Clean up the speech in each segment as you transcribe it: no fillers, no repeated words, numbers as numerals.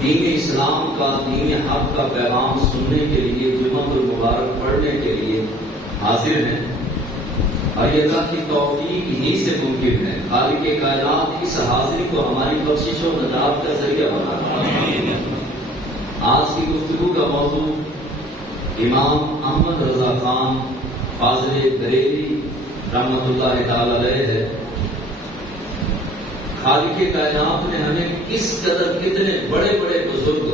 دین اسلام کا، دین حق کا پیغام سننے کے لیے، جمعہ المبارک پڑھنے کے لیے حاضر ہیں، اور یہ اللہ کی توفیق ہی سے ممکن ہے۔ خالق کائنات اس حاضری کو ہماری بخشش و نجات کا ذریعہ بنا۔ آج کی گفتگو کا موضوع امام احمد رضا خان فاضل بریلوی رحمۃ اللہ تعالی علیہ ہے۔ خالق کائنات نے ہمیں کس قدر کتنے بڑے بڑے بزرگ،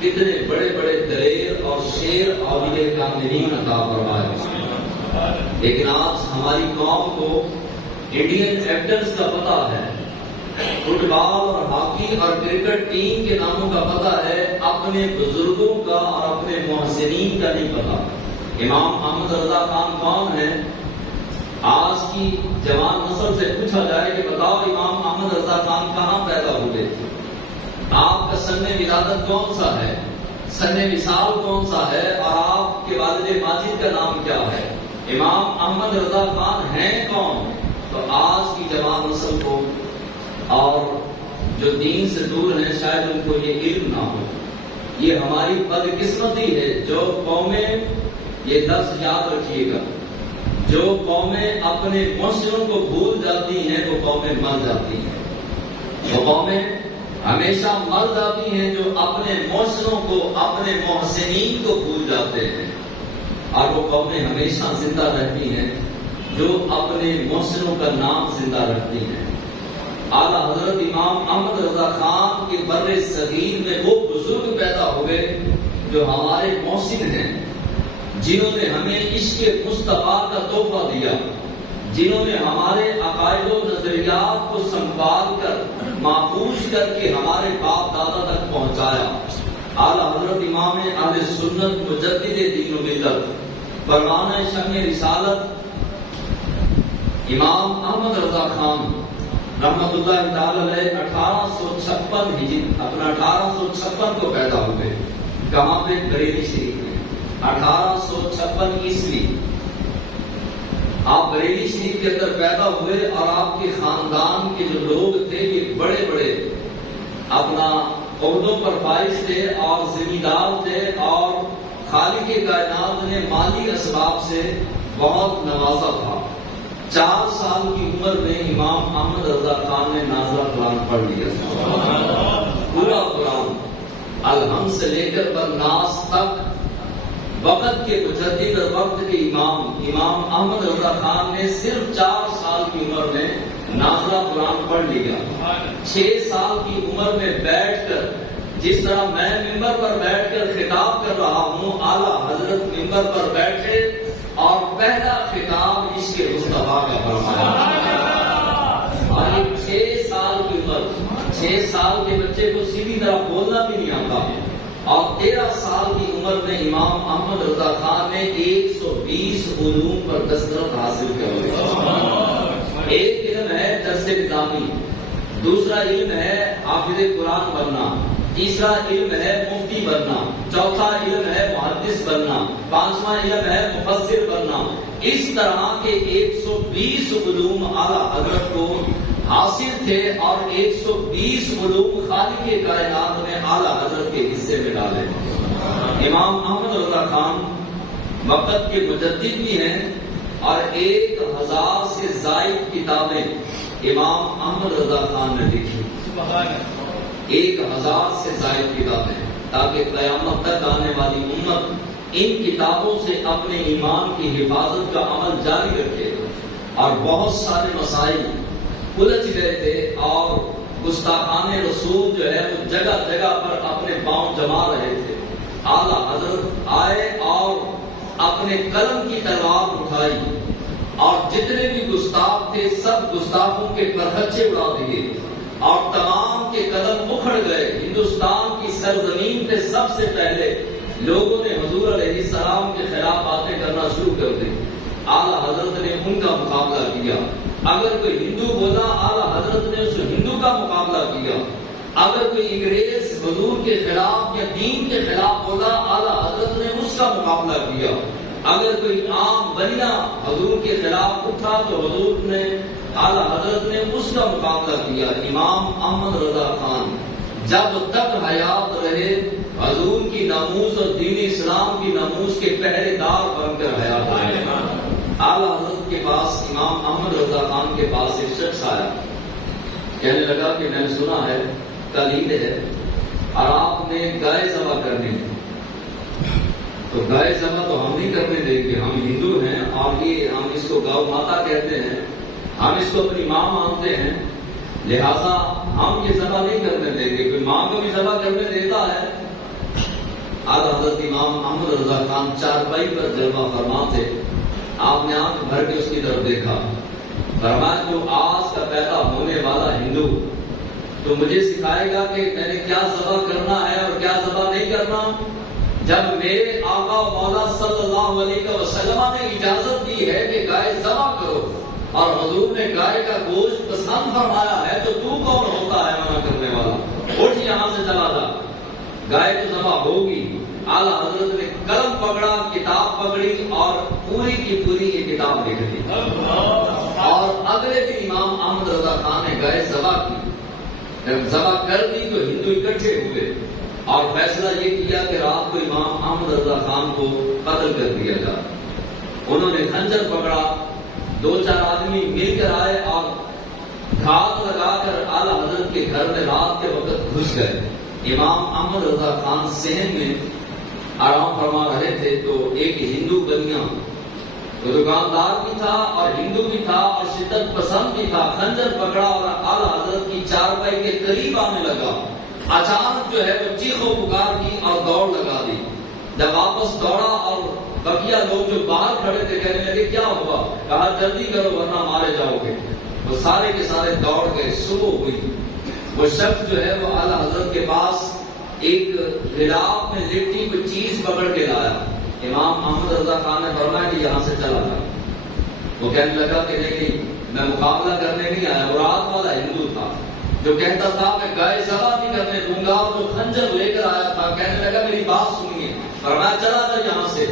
کتنے بڑے بڑے دلیر اور شیر اولیاء کاملین عطا فرمائے، لیکن آج ہماری قوم کو انڈین ایکٹرز کا پتہ ہے، فٹ بال اور ہاکی اور کرکٹ ٹیم کے ناموں کا پتہ ہے، اپنے بزرگوں کا اور اپنے محسنین کا نہیں پتہ۔ امام احمد رضا خان کون ہے؟ آج کی جوان نسل سے پوچھا جائے کہ بتاؤ امام احمد رضا خان کہاں پیدا ہوئے تھے، آپ کا سن ولادت کون سا ہے، سن وصال کون سا ہے، اور آپ کے والد ماجد کا نام کیا ہے، امام احمد رضا خان ہیں کون؟ تو آج کی جوان نسل کو اور جو دین سے دور ہیں شاید ان کو یہ علم نہ ہو۔ یہ ہماری بدقسمتی ہے۔ جو قومیں، یہ درس یاد رکھیے گا، جو قومیں اپنے معاشروں کو بھول جاتی ہیں وہ قومیں مر جاتی ہیں۔ وہ قومیں ہمیشہ مر جاتی ہیں جو اپنے معاشروں کو، اپنے محسنین کو بھول جاتے ہیں، اور وہ قومیں ہمیشہ زندہ رہتی ہیں جو اپنے معاشروں کا نام زندہ رکھتی ہیں۔ اعلیٰ حضرت امام احمد رضا خان کے بر صغیر میں وہ بزرگ پیدا ہوئے جو ہمارے محسن ہیں، جنہوں نے ہمیں عشق مصطفیٰ کا تحفہ دیا، جنہوں نے ہمارے عقائد و نظریات کو سنبھال کر، محفوظ کر کے ہمارے باپ دادا تک پہنچایا۔ اعلیٰ حضرت امام اہل سنت مجدد دین و ملت پروانہ شمع رسالت امام احمد رضا خان رحمۃ اللہ تعالی علیہ 1856 ہجری، اپنا 1856 کو پیدا ہوئے۔ کہاں پہ؟ بریلی شریف میں، 1856 عیسوی آپ بریلی شریف کے اندر پیدا ہوئے، اور آپ کے خاندان کے جو لوگ تھے یہ بڑے بڑے اپنا عہدوں پر فائز تھے اور ذمہ دار تھے، اور خالق کائنات نے مالی اسباب سے بہت نوازا تھا۔ 4 سال کی عمر میں امام احمد رضا خان نے نازلہ قرآن پڑھ لیا، پورا قرآن الحمد سے لے کر بالناس تک۔ وقت کے مجدد اور وقت کے امام احمد رضا خان نے صرف 4 سال کی عمر میں نازلہ قرآن پڑھ لیا۔ 6 سال کی عمر میں بیٹھ کر، جس طرح میں ممبر پر بیٹھ کر خطاب کر رہا ہوں، اعلیٰ حضرت ممبر پر بیٹھے اور پہلا خطاب عشق مصطفیٰ کا فرمایا۔ اور 6 سال کی عمر، 6 سال کے بچے کو سیدھی طرح بولنا بھی نہیں آتا، اور 13 سال کی عمر میں امام احمد رضا خان نے 120 علوم پر دستخط حاصل کر۔ ایک علم ہے درس نظامی، دوسرا علم ہے حافظ قرآن بننا، تیسرا علم ہے مفتی بننا، چوتھا علم ہے محدث بننا، 5واں علم ہے مفسر بننا۔ اس طرح کے 120 علوم اعلیٰ حضرت کو حاصل تھے، اور 120 علوم خالق کائنات نے اعلیٰ حضرت کے حصے میں ڈالے۔ امام احمد رضا خان وقت کے مجدد بھی ہیں، اور 1000 سے زائد کتابیں امام احمد رضا خان نے لکھی، 1000 سے زائد کتابیں، تاکہ قیامت تک آنے والی امت ان کتابوں سے اپنے ایمان کی حفاظت کا عمل جاری رکھے۔ اور بہت سارے مسائل الجھ گئے تھے، اور گستاخان رسول جو ہے وہ جگہ جگہ پر اپنے پاؤں جما رہے تھے۔ اعلیٰ حضرت آئے اور اپنے قلم کی تلوار اٹھائی، اور جتنے بھی گستاخ تھے سب گستاخوں کے پرخچے اڑا دیے، اور تمام کے قدم اکھڑ گئے۔ ہندوستان کی سرزمین پہ سب سے پہلے لوگوں نے حضور علیہ السلام کے خلاف باتیں کرنا شروع کر دی۔ اعلیٰ حضرت نے ان کا مقابلہ کیا۔ اگر کوئی ہندو بولا اعلیٰ حضرت نے اس ہندو کا مقابلہ کیا۔ اگر کوئی انگریز حضور کے خلاف یا دین کے خلاف بولا اعلیٰ حضرت نے اس کا مقابلہ کیا۔ اگر کوئی عام بنیا حضور کے خلاف اٹھا تو حضور نے اعلیٰ حضرت نے اس کا مقابلہ کیا۔ امام احمد رضا خان جب تک حیات رہے حضور کی ناموس اور دین اسلام کی ناموس کے پہرے دار بن کر حیات رہے۔ اعلیٰ حضرت کے پاس امام احمد رضا خان کے پاس ایک شخص آیا، کہنے لگا کہ میں نے سنا ہے کل عید ہے اور آپ نے گائے ذبح کرنی ہے، تو گائے ذبح تو ہم نہیں کرنے دیں گے، ہم ہندو ہیں اور یہ ہم اس کو گاؤ ماتا کہتے ہیں، ہم اس کو اپنی ماں مانتے ہیں، لہذا ہم یہ ذبح نہیں کرنے دیں گے۔ کوئی ماں کو بھی ذبح کرنے دیتا ہے؟ اعلیٰ حضرت امام احمد رضا خان چارپائی پر جلوہ فرما تھے، آپ نے آنکھ بھر کے اس کی طرف دیکھا، فرمایا جو آج کا پیدا ہونے والا ہندو تو مجھے سکھائے گا کہ میں نے کیا ذبح کرنا ہے اور کیا ذبح نہیں کرنا؟ جب میرے آقا مولا صلی اللہ علیہ وسلم نے اجازت دی ہے کہ گائے ذبح کرو اور حضور نے گائے کا گوشت پسند فرمایا ہے، تو کون ہوتا ہے منع کرنے والا؟ اٹھ یہاں سے چلا جا، گائے تو ذبح ہوگی۔ اعلیٰ حضرت نے قلم پکڑا، کتاب پکڑی اور پوری کی پوری یہ کتاب لکھ دی، اور اگلے دن امام احمد رضا خان نے گائے ذبح کی۔ جب ذبح کر دی تو ہندو اکٹھے ہوئے اور فیصلہ یہ کیا کہ رات کو امام احمد رضا خان کو قتل کر دیا جائے۔ انہوں نے خنجر پکڑا، 2-4 آدمی مل کر آئے اور گھات لگا کر اعلیٰ حضرت کے گھر میں رات کے وقت گھس گئے۔ امام احمد رضا خان صحن میں آرام فرما رہے تھے تو ایک ہندو بنیا، وہ دکاندار بھی تھا اور ہندو بھی تھا اور شدت پسند بھی تھا، خنجر پکڑا اور اعلیٰ حضرت کی چارپائی کے قریب آنے لگا۔ اچانک جو ہے وہ چیخ و پکار کی اور دوڑ لگا دی۔ جب واپس دوڑا اور بقیہ لوگ جو باہر کھڑے تھے کہنے لگے کیا ہوا؟ کہا جلدی کرو ورنہ مارے جاؤ گے۔ وہ سارے کے سارے دوڑ گئے۔ صبح ہوئی، وہ شخص جو ہے وہ اعلیٰ حضرت کے پاس ایک غلاف میں لپٹی کوئی چیز پکڑ کے لایا۔ امام احمد رضا خان نے فرمایا کہ یہاں سے چلا جا۔ وہ کہنے لگا کہ نہیں میں مقابلہ کرنے نہیں آیا، وہ رات والا ہندو تھا جو کہتا تھا میں گائے ذبح نہیں کرنے دوں گا، اور جو خنجر لے کر آیا تھا کہنے لگا میری بات سنیے، فرمایا چلا جا یہاں سے،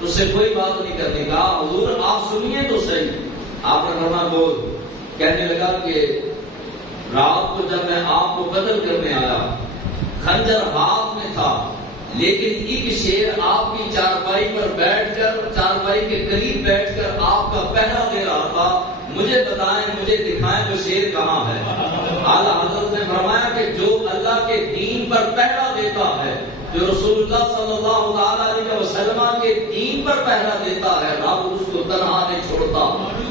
اس سے کوئی بات نہیں کرنے کا۔ حضور آپ سنیے تو صحیح۔ آپ نے فرمایا بول۔ کہنے لگا کہ رات کو جب میں آپ کو قتل کرنے آیا خنجر ہاتھ میں تھا، لیکن ایک شیر آپ کی چارپائی پر بیٹھ کر، چارپائی کے قریب بیٹھ کر آپ کا پہرا دے رہا تھا، مجھے بتائیں، مجھے دکھائیں وہ شیر کہاں ہے؟ اعلیٰ حضرت نے فرمایا کہ جو اللہ کے دین پر پہرا دیتا ہے، جو رسول اللہ صلی اللہ علیہ وسلم کے دین پر پہرا دیتا ہے، رب اس کو تنہا نہیں چھوڑتا۔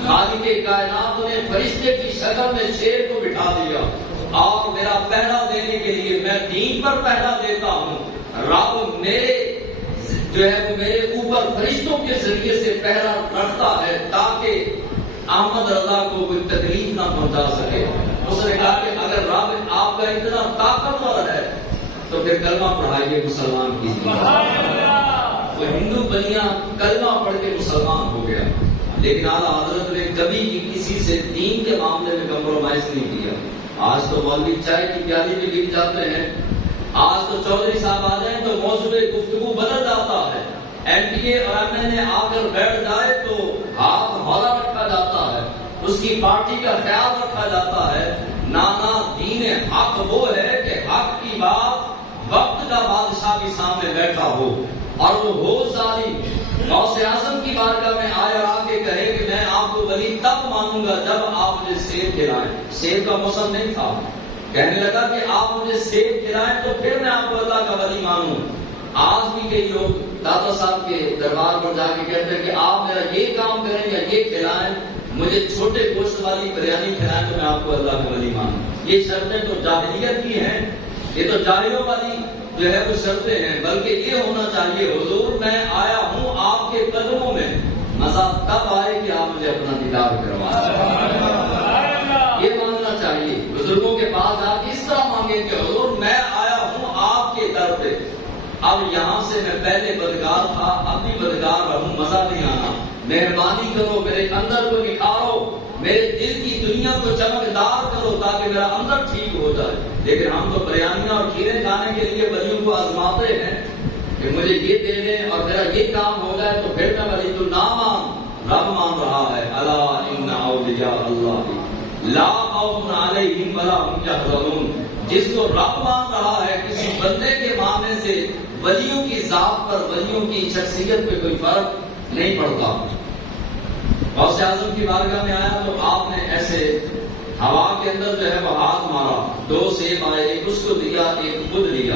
خالق کائنات نے فرشتے کی شکل میں شیر کو بٹھا دیا اور میرا پہرا دینے کے لیے میں دین پر پہرا دیتا ہوں، رب میرے جو ہے وہ میرے اوپر فرشتوں کے ذریعے سے پہرا رکھتا ہے تاکہ احمد رضا کو کوئی تکلیف نہ پہنچا سکے۔ اس نے کہا کہ اگر رب آپ کا اتنا طاقتور ہے تو پھر کلمہ پڑھائیے، مسلمان کیجیے۔ وہ ہندو بنیا کلمہ پڑھ کے مسلمان ہو گیا، لیکن اعلیٰ حضرت نے کبھی بھی کسی سے دین کے معاملے میں کمپرومائز نہیں کیا۔ آج تو مولوی چائے کی پیالی میں گر جاتے ہیں، آج تو چودھری صاحب آ جائیں تو موضوع گفتگو بدل جاتا ہے، ایم پی اے اور ایم این اے آ کر بیٹھ جائے تو ہاتھ ہولا رکھا جاتا ہے، اس کی پارٹی کا خیال رکھا جاتا ہے۔ نانا دین حق وہ ہے کہ حق کی بات وقت کا بادشاہ بھی سامنے بیٹھا ہو اور وہ ہو ظالم، غوث اعظم کی بارگاہ میں آئے اور آ کے کہے کہ میں آپ کو ولی تب مانوں گا جب آپ مجھے سیب کھلائیں۔ سیب کا موسم نہیں تھا، کہنے لگا کہ آپ مجھے سیب کھلائیں تو پھر میں آپ کو اللہ کا ولی مانوں۔ آج بھی کئی لوگ داتا صاحب کے دربار پر جا کے کہتے ہیں کہ آپ میرا یہ کام کریں یا یہ کھلائیں، مجھے چھوٹے گوشت والی بریانی کھلائیں تو میں آپ کو اللہ کا ولی مانوں۔ یہ شرطیں تو جاہلیت کی ہیں، یہ تو جاہلوں والی جو ہے وہ شرطیں ہیں، بلکہ یہ ہونا چاہیے حضور میں آیا ہوں آپ کے قدموں میں، مزہ تب آئے کہ آپ مجھے اپنا دیدار کروائیں۔ یہ مانگنا چاہیے، بزرگوں کے پاس آپ اس طرح مانگے کہ حضور میں آیا ہوں آپ کے در پہ، اب یہاں سے میں پہلے بدکار تھا اب بھی بدکار رہوں، مزہ نہیں آنا، مہربانی کرو میرے اندر کو نکھارو، میرے دل کی دنیا کو چمکدار کرو تاکہ میرا اندر ٹھیک ہو جائے۔ لیکن ہم تو بریانیاں اور کھیرے کھانے کے لیے ولیوں کو آزماتے ہیں کہ مجھے یہ دے دیں اور میرا یہ کام ہو جائے تو پھر میں ولی، تو نہ مان، رب مان رہا ہے، الا ان اولیاء اللہ لا خوف علیہم ولا هم یحزنون، جس کو رب مان رہا ہے، کسی بندے کے ماننے سے ولیوں کی ذات پر، ولیوں کی شخصیت پہ کوئی فرق نہیں پڑتا۔ غوث اعظم کی بارگاہ میں آیا تو آپ نے ایسے ہوا کے اندر جو ہے وہ ہاتھ مارا، 2 سیب آئے، ایک اس کو دیا، ایک خود لیا۔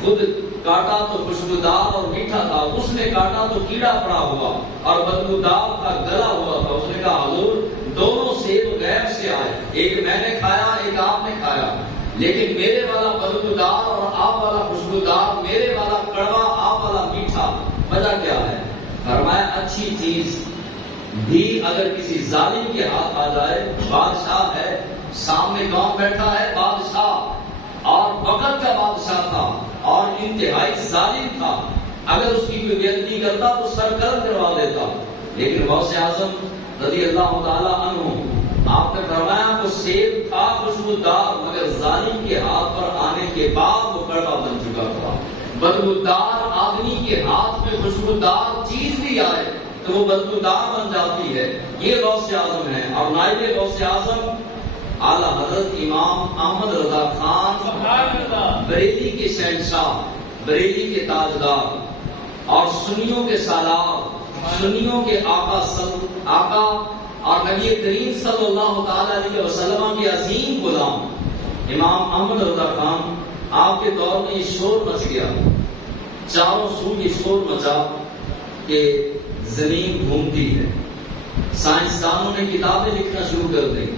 خود کاٹا تو خوشبودار اور میٹھا تھا، اس نے کاٹا تو کیڑا پڑا ہوا اور بدبودار تھا، گلا ہوا تھا۔ اس نے کہا حضور دونوں سیب غیب سے آئے، ایک میں نے کھایا، ایک آپ نے کھایا، لیکن میرے والا بدبودار اور آپ والا خوشبودار، میرے والا کڑوا، آپ والا میٹھا، وجہ کیا ہے؟ فرمایا اچھی چیز بھی اگر کسی ظالم کے ہاتھ آ جائے، بادشاہ ہے سامنے، گاؤں بیٹھا ہے بادشاہ، اور وقت کا بادشاہ تھا اور انتہائی ظالم تھا، اگر اس کی کوئی بےعزتی کرتا تو سرگرم کروا دیتا، لیکن غوث اعظم رضی اللہ تعالی عنہ آپ نے فرمایا وہ سیب تھا خوشبودار، مگر ظالم کے ہاتھ پر آنے کے بعد وہ کڑوا بن چکا تھا۔ بدبودار آدمی کے ہاتھ میں خوشبودار چیز بھی آئے تو وہ بدبودار بن جاتی ہے۔ یہ غوث اعظم ہے۔ اور نائب غوث اعظم اعلیٰ حضرت امام احمد رضا خان بریلی کے شہنشاہ، بریلی کے تاجدار اور سنیوں کے سالار، سنیوں کے آقا اور نبی کریم صلی اللہ تعالی علیہ وسلم کے عظیم غلام امام احمد رضا خان، آپ کے دور میں یہ شور مچ گیا، چاروں سو یہ شور مچا کہ زمین گھومتی ہے۔ سائنسدانوں نے کتابیں لکھنا شروع کر دی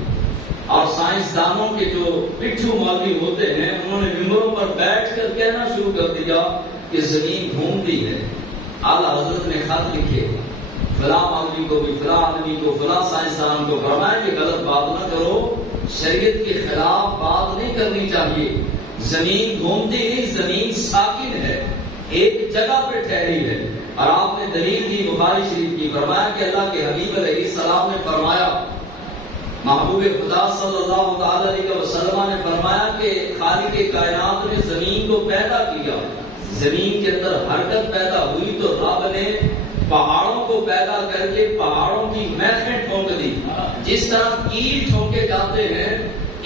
اور سائنسدانوں کے جو پٹھو مولوی ہوتے ہیں انہوں نے ممبروں پر بیٹھ کر کہنا شروع کر دیا کہ زمین گھومتی ہے۔ اعلیٰ حضرت نے خط لکھے فلاں مولوی کو بھی، فلاں آدمی کو، فلاں سائنسدان کو، فرمایا کہ غلط بات نہ کرو، شریعت کے خلاف بات نہیں کرنی چاہیے۔ زمین گھومتی نہیں، زمین ساکن ہے، ایک جگہ پہ ٹھہری ہے۔ اور آپ نے دلیل دی بخاری شریف کی، فرمایا کہ اللہ کے حبیب علیہ السلام نے فرمایا، محبوب خدا صلی اللہ تعالی علیہ وسلم نے فرمایا کہ خالق کائنات نے زمین کو پیدا کیا، زمین کے اندر حرکت پیدا ہوئی تو رب نے پہاڑوں کو پیدا کر کے پہاڑوں کی میخیں ٹھونک دی۔ جس طرح کیل ٹھونکے جاتے ہیں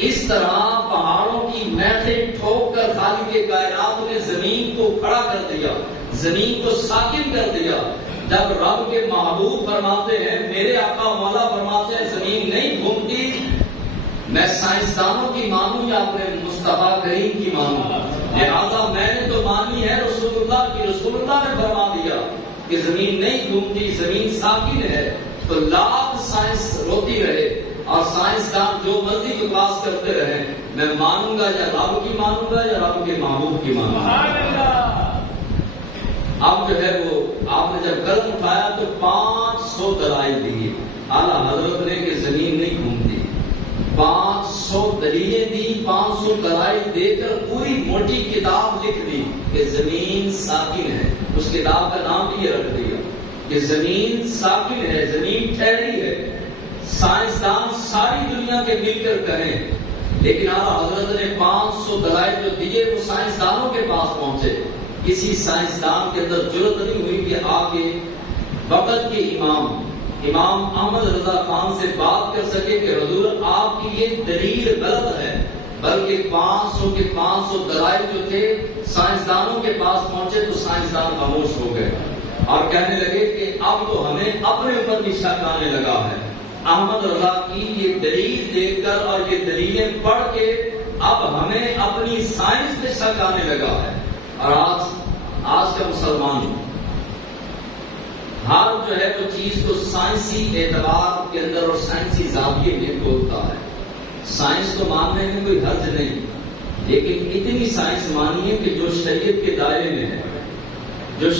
اس طرح پہاڑوں کی میخیں ٹھوک کر خالق کائنات نے زمین کو کھڑا کر دیا، زمین کو ساکن کر دیا۔ جب رب کے محبوب فرماتے ہیں، میرے آقا مولا فرماتے ہیں زمین نہیں گھومتی، میں سائنسدانوں کی مانوں یا اپنے مصطفیٰ کریم کی مانوں؟ لہذا میں نے تو مانی ہے رسول اللہ کی، رسول اللہ نے فرما دیا کہ زمین نہیں گھومتی، زمین ساکن ہے۔ تو لاکھ سائنس روتی رہے اور سائنسدان جو مرضی بکواس کرتے رہے، میں مانوں گا یا رب کی مانوں گا یا رب کے محبوب کی مانوں گا۔ اب جو ہے وہ آپ نے جب قلم اٹھایا تو 500 دلائل دیے اعلیٰ حضرت نے کہ زمین نہیں گھومتی، 500 دلیلیں دی، 500 دلائل دے کر پوری موٹی کتاب لکھ دی کہ زمین ساکن ہے۔ اس کتاب کا نام بھی یہ رکھ دیا کہ زمین ساکن ہے، زمین ٹھہری ہے۔ سائنسدان ساری دنیا کے مل کر کہیں، لیکن اعلیٰ حضرت نے 500 دلائل جو دیے وہ سائنسدانوں کے پاس پہنچے۔ کسی سائنسدان کے اندر جرأت نہیں ہوئی کہ آ کے وقت کے امام احمد رضا خان سے بات کر سکے کہ حضور آپ کی یہ دلیل غلط ہے، بلکہ 500 کے 500 دلائل جو تھے سائنسدانوں کے پاس پہنچے تو سائنسدان خاموش ہو گئے اور کہنے لگے کہ اب تو ہمیں اپنے اوپر بھی شک آنے لگا ہے۔ احمد رضا کی یہ دلیل دیکھ کر اور یہ دلیلیں پڑھ کے اب ہمیں اپنی سائنس پہ شک آنے لگا ہے۔ اور آج کا مسلمان ہر جو ہے وہ چیز کو سائنسی اعتبار کے اندر اور سائنسی زاویے میں بولتا ہے۔ سائنس کو ماننے میں کوئی حرج نہیں، لیکن اتنی سائنس مانیے کہ جو شریعت کے دائرے میں ہے۔